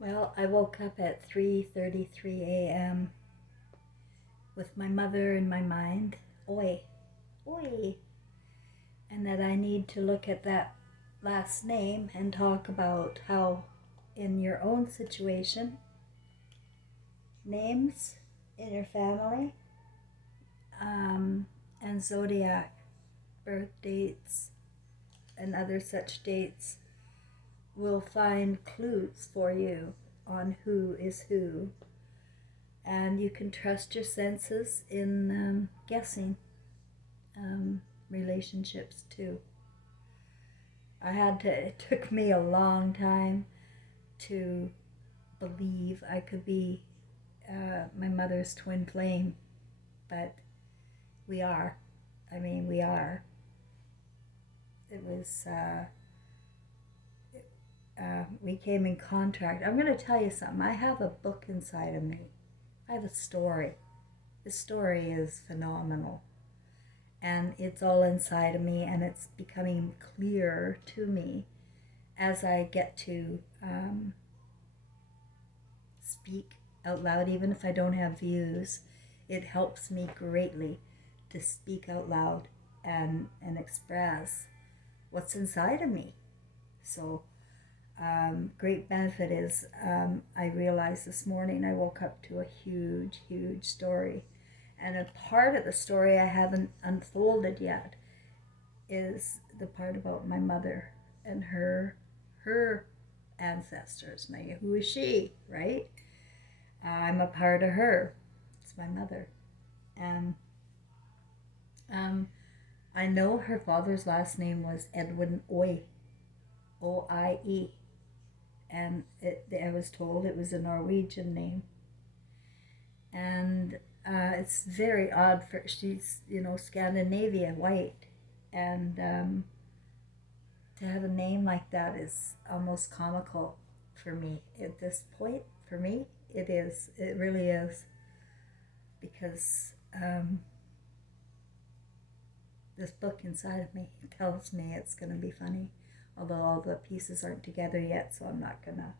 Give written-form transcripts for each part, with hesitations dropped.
Well, I woke up at 3:33 a.m. with my mother in my mind. Oi, oi. And that I need to look at that last name and talk about how in your own situation, names in your family, um, and zodiac birth dates and other such dates will find clues for you on who is who, and you can trust your senses in guessing um, relationships too. It took me a long time to believe I could be my mother's twin flame, but we are. I mean, we are. It was, we came in contact. I'm going to tell you something. I have a book inside of me, I have a story. This story is phenomenal. And it's all inside of me, and it's becoming clear to me as I get to speak out loud, even if I don't have views. It helps me greatly to speak out loud and express what's inside of me. So, great benefit is I realized this morning I woke up to a huge, huge story. And a part of the story I haven't unfolded yet is the part about my mother and her ancestors. Now, who is she, right? I'm a part of her. It's my mother. And um, I know her father's last name was Edwin Oye, Oie, and I was told it was a Norwegian name. And it's very odd for she's Scandinavian white, and to have a name like that is almost comical for me at this point. For me, it is. It really is, because this book inside of me tells me it's going to be funny, although all the pieces aren't together yet. So I'm not gonna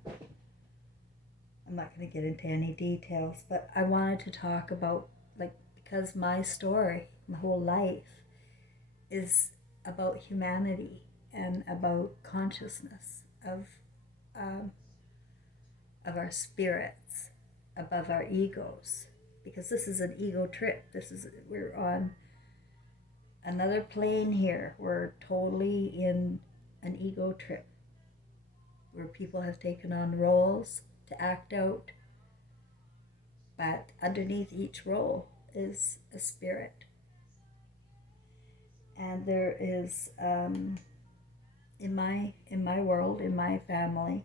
get into any details. But I wanted to talk about, like, because my story, my whole life, is about humanity and about consciousness um, of our spirits above our egos, because this is an ego trip. We're on another plane here. We're totally in an ego trip where people have taken on roles to act out, but underneath each role is a spirit. And there is in my world, in my family,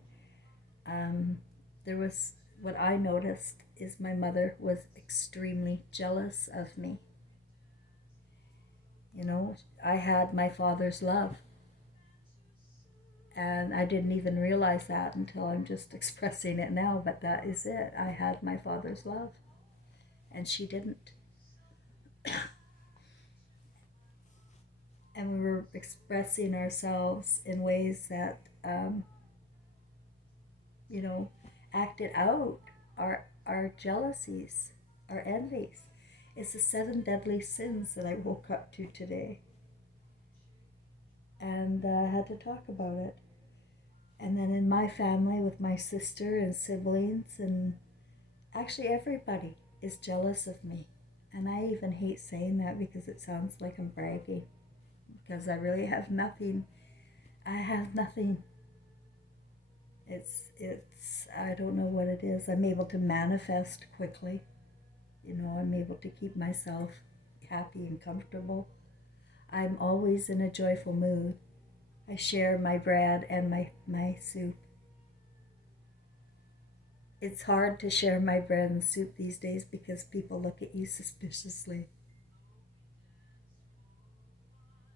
there was, what I noticed is my mother was extremely jealous of me. I had my father's love, and I didn't even realize that until I'm just expressing it now, but that is it. I had my father's love, and she didn't. And we were expressing ourselves in ways that, you know, acted out our jealousies, our envies. It's the 7 deadly sins that I woke up to today, and had to talk about it. And then in my family, with my sister and siblings, and actually everybody is jealous of me. And I even hate saying that because it sounds like I'm bragging, because I really have nothing. I have nothing. It's I don't know what it is. I'm able to manifest quickly. I'm able to keep myself happy and comfortable. I'm always in a joyful mood. I share my bread and my soup. It's hard to share my bread and soup these days because people look at you suspiciously.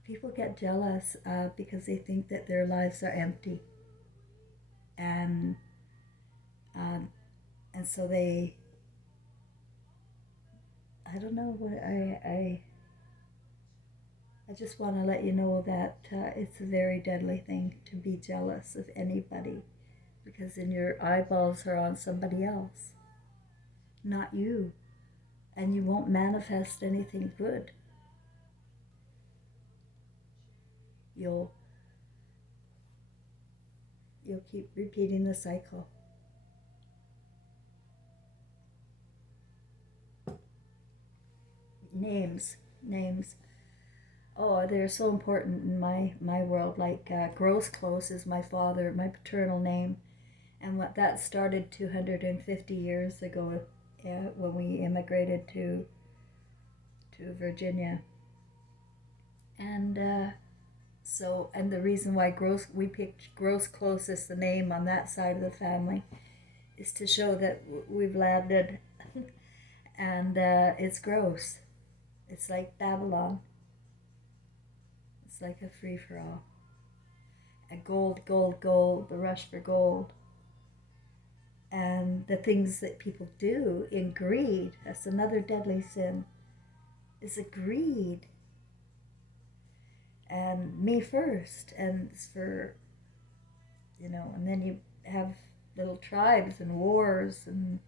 People get jealous because they think that their lives are empty, and um, and so they, I don't know what I just want to let you know that it's a very deadly thing to be jealous of anybody because then your eyeballs are on somebody else, not you, and you won't manifest anything good. You'll keep repeating the cycle. Names. Oh, they're so important in my world. Like Gross Close is my father, my paternal name, and what that started 250 years ago, when we immigrated to Virginia, and and the reason why we picked Gross Close as the name on that side of the family is to show that we've landed, and it's gross. It's like Babylon. It's like a free for all. A gold, gold, gold, the rush for gold. And the things that people do in greed, that's another deadly sin, is a greed. And me first, and it's for, and then you have little tribes and wars, and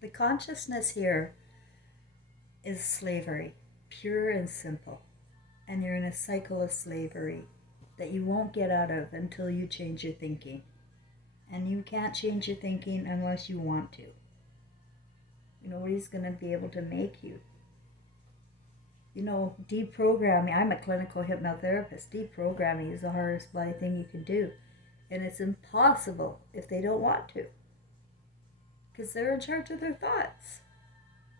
the consciousness here is slavery, pure and simple. And you're in a cycle of slavery that you won't get out of until you change your thinking. And you can't change your thinking unless you want to. Nobody's going to be able to make you. Deprogramming, I'm a clinical hypnotherapist. Deprogramming is the hardest bloody thing you can do. And it's impossible if they don't want to. Because they're in charge of their thoughts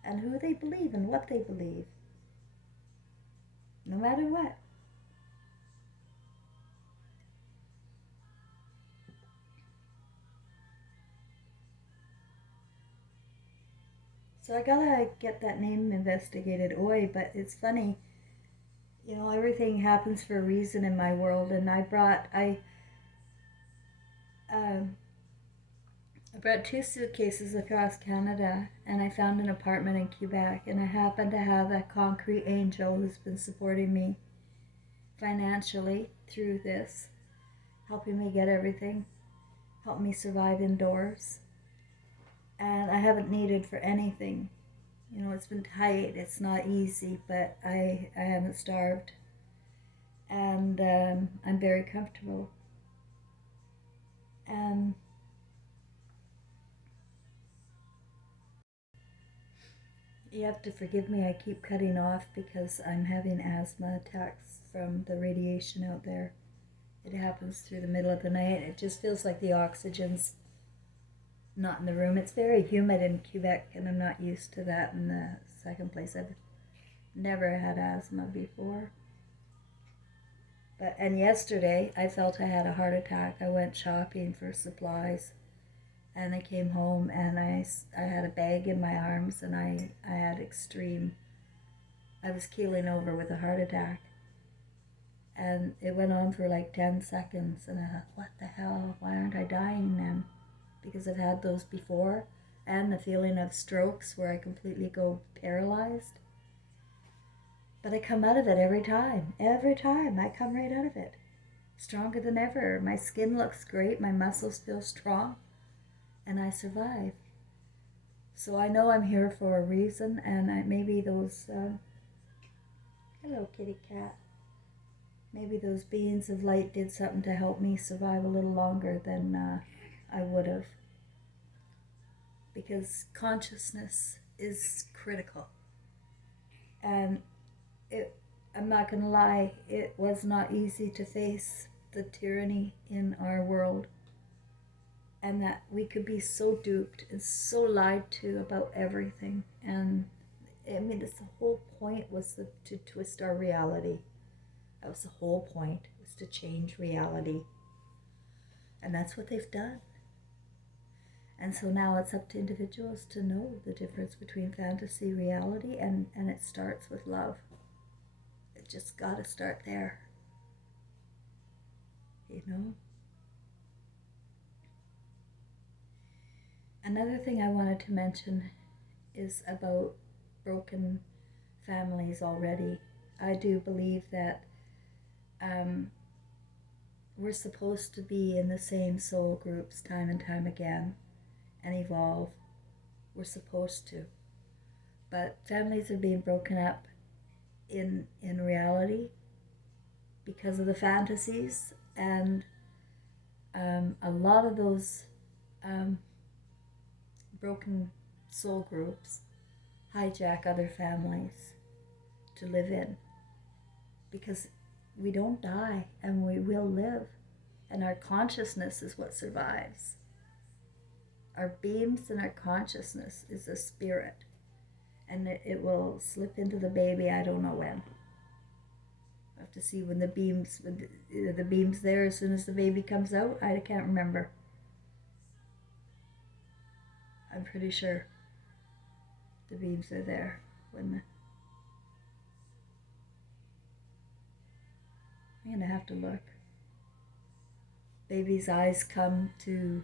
and who they believe and what they believe. No matter what. So I gotta get that name investigated, oi, but it's funny, everything happens for a reason in my world, and I brought 2 suitcases across Canada, and I found an apartment in Quebec, and I happen to have a concrete angel who's been supporting me financially through this, helping me get everything, help me survive indoors. And I haven't needed for anything. It's been tight, it's not easy, but I haven't starved. And I'm very comfortable. And you have to forgive me, I keep cutting off because I'm having asthma attacks from the radiation out there. It happens through the middle of the night. It just feels like the oxygen's not in the room. It's very humid in Quebec, and I'm not used to that in the second place. I've never had asthma before. And yesterday I felt I had a heart attack. I went shopping for supplies, and I came home, and I had a bag in my arms, and I had I was keeling over with a heart attack. And it went on for like 10 seconds, and I thought, what the hell? Why aren't I dying then? Because I've had those before, and the feeling of strokes where I completely go paralyzed. But I come out of it every time. Every time I come right out of it. Stronger than ever. My skin looks great, my muscles feel strong, and I survive. So I know I'm here for a reason, and maybe those, hello kitty cat. Maybe those beings of light did something to help me survive a little longer than I would have. Because consciousness is critical. And I'm not going to lie, it was not easy to face the tyranny in our world. And that we could be so duped and so lied to about everything. And the whole point was to twist our reality. That was the whole point, was to change reality. And that's what they've done. And so now it's up to individuals to know the difference between fantasy, reality, and it starts with love. It just got to start there. Another thing I wanted to mention is about broken families already. I do believe that um, we're supposed to be in the same soul groups time and time again and evolve. We're supposed to. But families are being broken up in reality because of the fantasies, and a lot of those broken soul groups hijack other families to live in, because we don't die and we will live, and our consciousness is what survives. Our beams and our consciousness is a spirit, and it will slip into the baby. I don't know when. I have to see when the beams there as soon as the baby comes out. I can't remember. I'm pretty sure the beams are there when I'm gonna have to look. Baby's eyes come to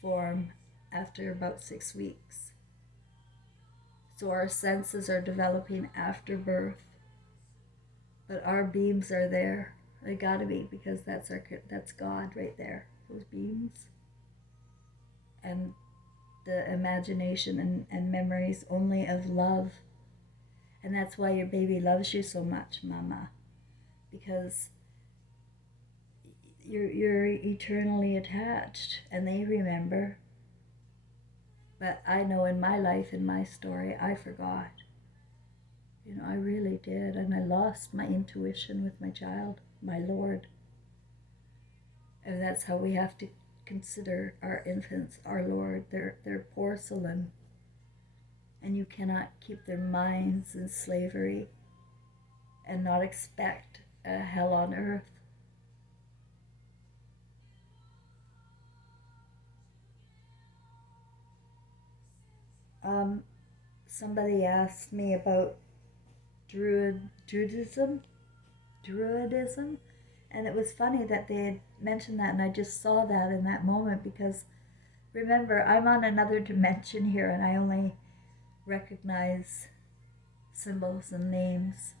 form after about 6 weeks. So our senses are developing after birth. But our beams are there. They gotta be, because that's God right there. Those beams. And the imagination and memories only of love. And that's why your baby loves you so much, Mama. Because you're eternally attached, and they remember. But I know in my life, in my story, I forgot. I really did, and I lost my intuition with my child, my Lord. And that's how we have to consider our infants, our Lord. They're porcelain, and you cannot keep their minds in slavery and not expect a hell on earth. Somebody asked me about Druidism, and it was funny that they had mentioned that, and I just saw that in that moment, because remember, I'm on another dimension here, and I only recognize symbols and names,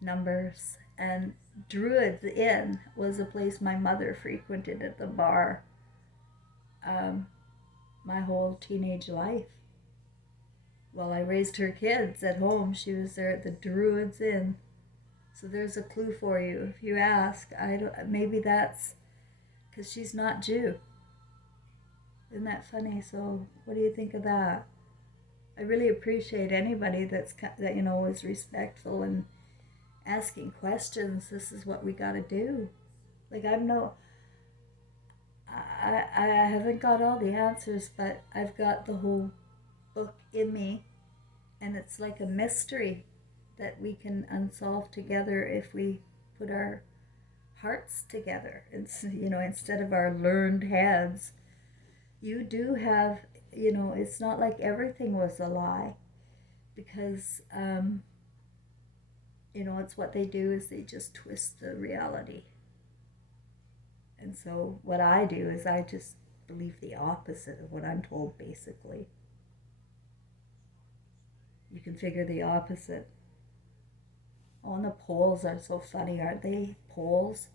numbers, and Druid's Inn was a place my mother frequented at the bar my whole teenage life. While I raised her kids at home, she was there at the Druid's Inn. So there's a clue for you. If you ask, maybe that's because she's not Jew. Isn't that funny? So what do you think of that? I really appreciate anybody that is respectful and asking questions. This is what we got to do. Like I haven't got all the answers, but I've got the whole book in me, and it's like a mystery that we can unsolve together if we put our hearts together. It's, instead of our learned heads. You do have, it's not like everything was a lie, because it's what they do is they just twist the reality. And so what I do is I just believe the opposite of what I'm told, basically. You can figure the opposite. Oh, and the polls are so funny, aren't they? Polls.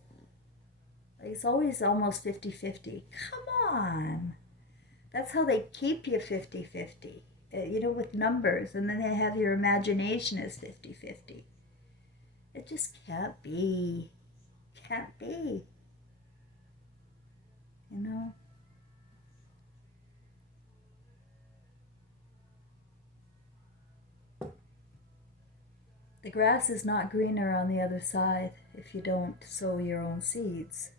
Like, it's always almost 50-50. Come on. That's how they keep you 50-50. With numbers. And then they have your imagination as 50-50. It just can't be. Can't be. The grass is not greener on the other side if you don't sow your own seeds.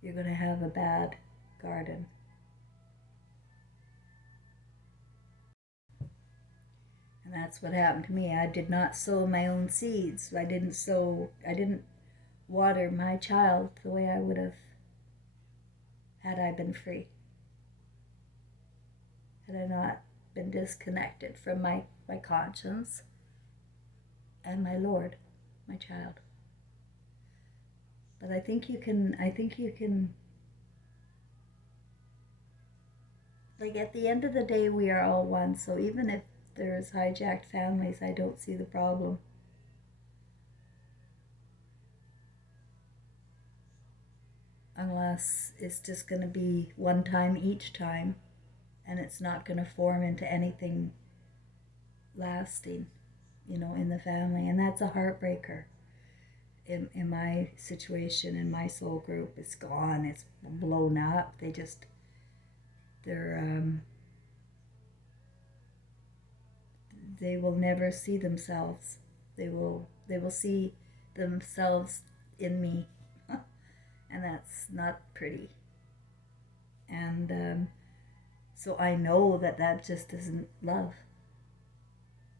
You're going to have a bad garden. And that's what happened to me. I did not sow my own seeds. I didn't water my child the way I would have had I been free. Had I not been disconnected from my conscience and my Lord, my child. But I think you can, like, at the end of the day, we are all one. So even if there's hijacked families, I don't see the problem. unless it's just going to be one time each time, and it's not going to form into anything lasting, in the family. And that's a heartbreaker. In my situation, in my soul group, it's gone. It's blown up. They will never see themselves. They will see themselves in me, and that's not pretty. And so I know that just isn't love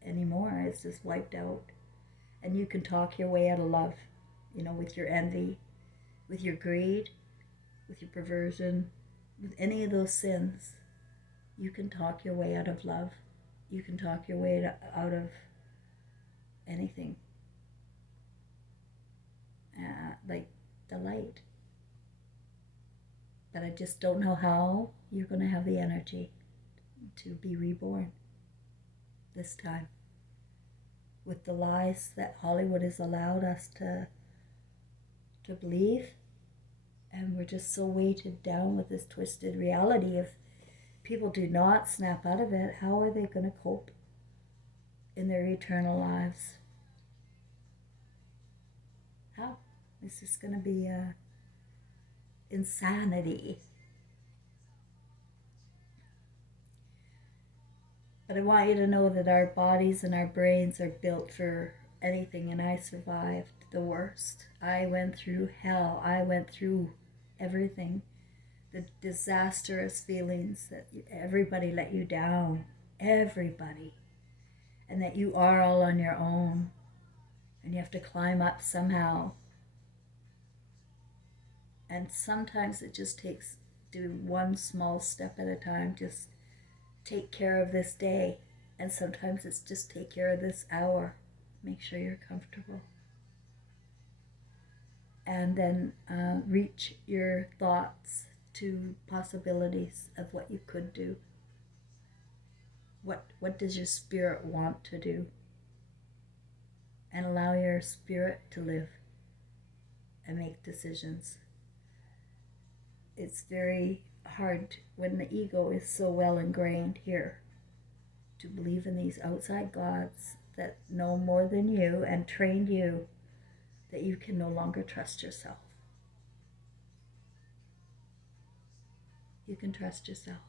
anymore. It's just wiped out. And you can talk your way out of love, with your envy, with your greed, with your perversion, with any of those sins. You can talk your way out of love. You can talk your way out of anything. Like the light. But I just don't know how you're going to have the energy to be reborn this time, with the lies that Hollywood has allowed us to believe. And we're just so weighted down with this twisted reality. If people do not snap out of it, how are they going to cope in their eternal lives? How? It's just going to be insanity. But I want you to know that our bodies and our brains are built for anything, and I survived the worst. I went through hell. I went through everything. The disastrous feelings that everybody let you down. Everybody. And that you are all on your own. And you have to climb up somehow. And sometimes it just takes do one small step at a time. Just take care of this day. And sometimes it's just take care of this hour. Make sure you're comfortable. And then reach your thoughts to possibilities of what you could do. What does your spirit want to do? And allow your spirit to live and make decisions. It's very hard when the ego is so well ingrained here to believe in these outside gods that know more than you and trained you, that you can no longer trust yourself. You can trust yourself.